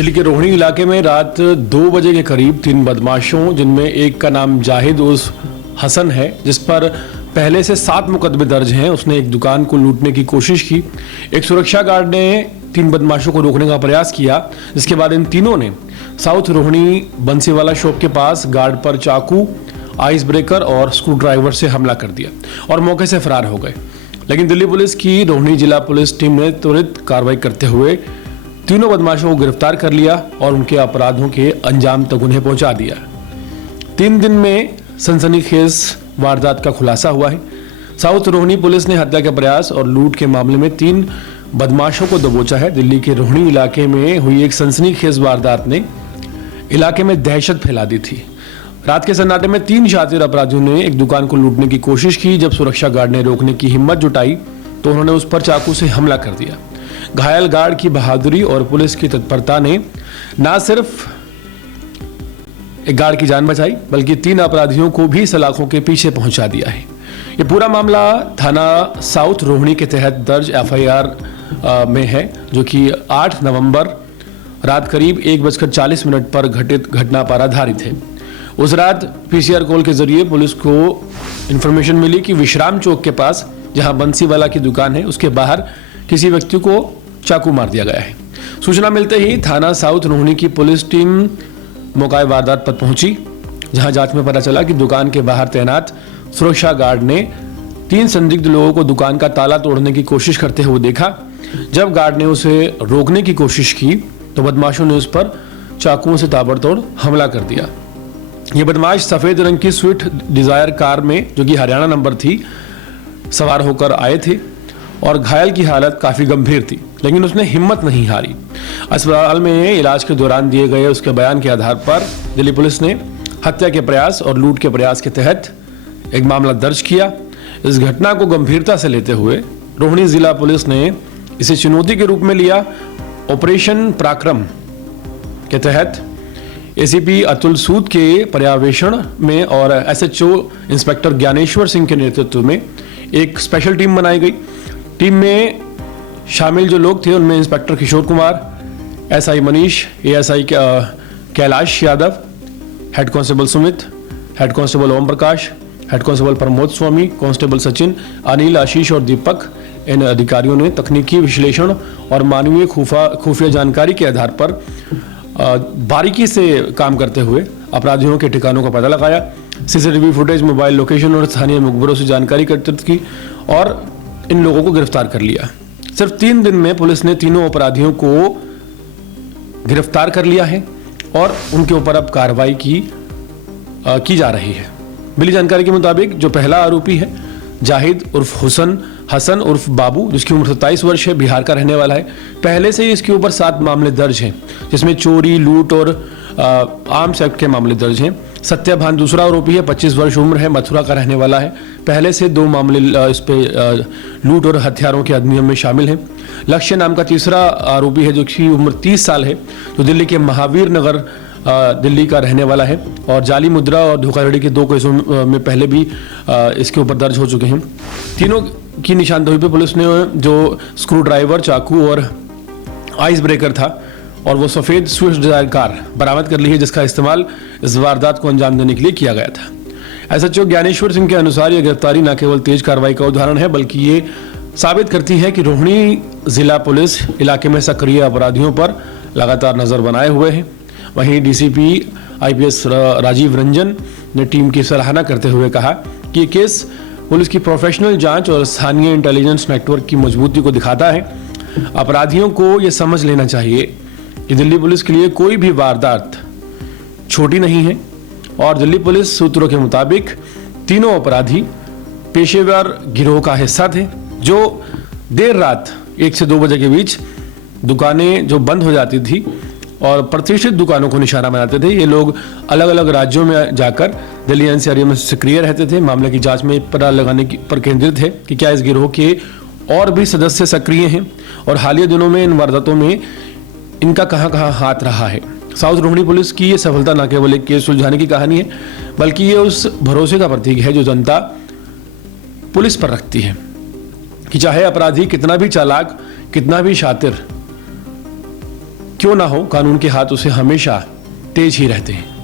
दिल्ली के रोहिणी इलाके में रात 2 बजे के करीब 3 बदमाशों, जिनमें एक का नाम जाहिद उर्फ हसन है, जिस पर पहले से 7 मुकदमे दर्ज हैं, उसने एक दुकान को लूटने की कोशिश की। एक सुरक्षा गार्ड ने 3 बदमाशों को रोकने का प्रयास किया, जिसके बाद इन तीनों ने साउथ रोहिणी बंसीवाला शॉप के पास गार्ड पर चाकू, आइस ब्रेकर और स्क्रू ड्राइवर से हमला कर दिया और मौके से फरार हो गए। लेकिन दिल्ली पुलिस की रोहिणी जिला पुलिस टीम ने त्वरित कार्रवाई करते हुए तीनों बदमाशों को गिरफ्तार कर लिया और उनके अपराधों के अंजाम तक उन्हें पहुंचा दिया। 3 दिन में सनसनीखेज वारदात का खुलासा हुआ है। साउथ रोहिणी पुलिस ने हत्या के प्रयास और लूट के मामले में 3 बदमाशों को दबोचा है। दिल्ली के रोहिणी इलाके में हुई एक सनसनीखेज वारदात ने इलाके में दहशत फैला दी थी। रात के सन्नाटे में 3 शातिर अपराधियों ने एक दुकान को लूटने की कोशिश की। जब सुरक्षा गार्ड ने रोकने की हिम्मत जुटाई तो उन्होंने उस पर चाकू से हमला कर दिया। घायल गार्ड की बहादुरी और पुलिस की तत्परता ने न सिर्फ एक गार्ड की जान बचाई, बल्कि 3 अपराधियों को भी सलाखों के पीछे पहुंचा दिया है। ये पूरा मामला थाना साउथ रोहिणी के तहत दर्ज FIR में है, जो कि 8 नवंबर रात करीब 1:40 पर घटित घटना पर आधारित है। उस रात PCR कॉल के जरिए पुलिस को इंफॉर्मेशन मिली कि विश्राम चौक के पास, जहां बंसीवाला की दुकान है, उसके बाहर किसी व्यक्ति को चाकू मार दिया गया है। सूचना मिलते ही थाना साउथ रोहिणी की पुलिस टीम मौका वारदात पर पहुंची, जहां जांच में पता चला कि दुकान के बाहर तैनात सुरक्षा गार्ड ने 3 संदिग्ध लोगों को दुकान का ताला तोड़ने की कोशिश करते हुए देखा। जब गार्ड ने उसे रोकने की कोशिश की तो बदमाशों ने उस पर चाकुओं से ताबड़तोड़ हमला कर दिया। ये बदमाश सफेद रंग की स्विफ्ट डिजायर कार में, जो कि हरियाणा नंबर थी, सवार होकर आए थे और घायल की हालत काफी गंभीर थी, लेकिन उसने हिम्मत नहीं हारी। अस्पताल में इलाज के दौरान दिए गए उसके बयान के आधार पर दिल्ली पुलिस ने हत्या के प्रयास और लूट के प्रयास के तहत एक मामला दर्ज किया। इस घटना को गंभीरता से लेते हुए रोहिणी जिला पुलिस ने इसे चुनौती के रूप में लिया। ऑपरेशन पराक्रम के तहत ACP अतुल सूद के पर्यवेक्षण में और SHO इंस्पेक्टर ज्ञानेश्वर सिंह के नेतृत्व में एक स्पेशल टीम बनाई गई। टीम में शामिल जो लोग थे उनमें inspector Kishore Kumar, SI Manish, ASI Kailash Yadav, head constable Sumit, head constable Om Prakash, head constable Pramod Swami, constable Sachin, Anil, Ashish और दीपक। इन अधिकारियों ने तकनीकी विश्लेषण और मानवीय खुफिया जानकारी के आधार पर बारीकी से काम करते हुए अपराधियों के ठिकानों का पता लगाया, CCTV फुटेज, मोबाइल लोकेशन और स्थानीय मुखबरों से जानकारी एकत्रित की और इन लोगों को गिरफ्तार कर लिया। सिर्फ 3 दिन में पुलिस ने तीनों अपराधियों को गिरफ्तार कर लिया है और उनके ऊपर अब कार्रवाई की जा रही है। मिली जानकारी के मुताबिक जो पहला आरोपी है जाहिद उर्फ हसन उर्फ बाबू, जिसकी उम्र 27 वर्ष है, बिहार का रहने वाला है। पहले से ही इसके ऊपर 7 मामले दर्ज हैं, जिसमें चोरी, लूट और आर्म्स एक्ट के मामले दर्ज हैं। सत्यभान दूसरा आरोपी है, 25 वर्ष उम्र है, मथुरा का रहने वाला है। पहले से 2 मामले इस पे लूट और हथियारों के अधिनियम में शामिल हैं। लक्ष्य नाम का तीसरा आरोपी है, जो की उम्र 30 साल है, जो दिल्ली के महावीर नगर दिल्ली का रहने वाला है और जाली मुद्रा और धोखाधड़ी के 2 केसों में पहले भी इसके ऊपर दर्ज हो चुके हैं। तीनों की निशानदेही पे पुलिस ने जो स्क्रू ड्राइवर, चाकू और आइस ब्रेकर था और वो सफेद स्विफ्ट डिजायर कार बरामद कर ली है, जिसका इस्तेमाल इस वारदात को अंजाम देने के लिए किया गया था। SHO ज्ञानेश्वर सिंह के अनुसार यह गिरफ्तारी न केवल तेज कार्रवाई का उदाहरण है, बल्कि ये साबित करती है कि रोहिणी जिला पुलिस इलाके में सक्रिय अपराधियों पर लगातार नजर बनाए हुए है। वहीं DCP IPS राजीव रंजन ने टीम की सराहना करते हुए कहा कि ये केस पुलिस की प्रोफेशनल जांच और स्थानीय इंटेलिजेंस नेटवर्क की मजबूती को दिखाता है। अपराधियों को ये समझ लेना चाहिए कि दिल्ली पुलिस के लिए कोई भी वारदात छोटी नहीं है और दिल्ली पुलिस सूत्रों के मुताबिक तीनों अपराधी पेशेवर गिरोह का हिस्सा थे, जो देर रात 1 से 2 बजे के बीच दुकानें जो बंद हो जाती थी और प्रतिष्ठित दुकानों को निशाना बनाते थे। ये लोग अलग अलग राज्यों में जाकर दिल्ली NCR में सक्रिय रहते थे। मामले की जांच में पता लगाने पर केंद्रित है कि क्या इस गिरोह के और भी सदस्य सक्रिय हैं और हालिया दिनों में इन वारदातों में इनका कहां हाथ रहा है। साउथ रोहिणी पुलिस की ये सफलता न केवल एक केस सुलझाने की कहानी है, बल्कि ये उस भरोसे का प्रतीक है जो जनता पुलिस पर रखती है कि चाहे अपराधी कितना भी चालाक, कितना भी शातिर क्यों ना हो, कानून के हाथ उसे हमेशा तेज ही रहते हैं।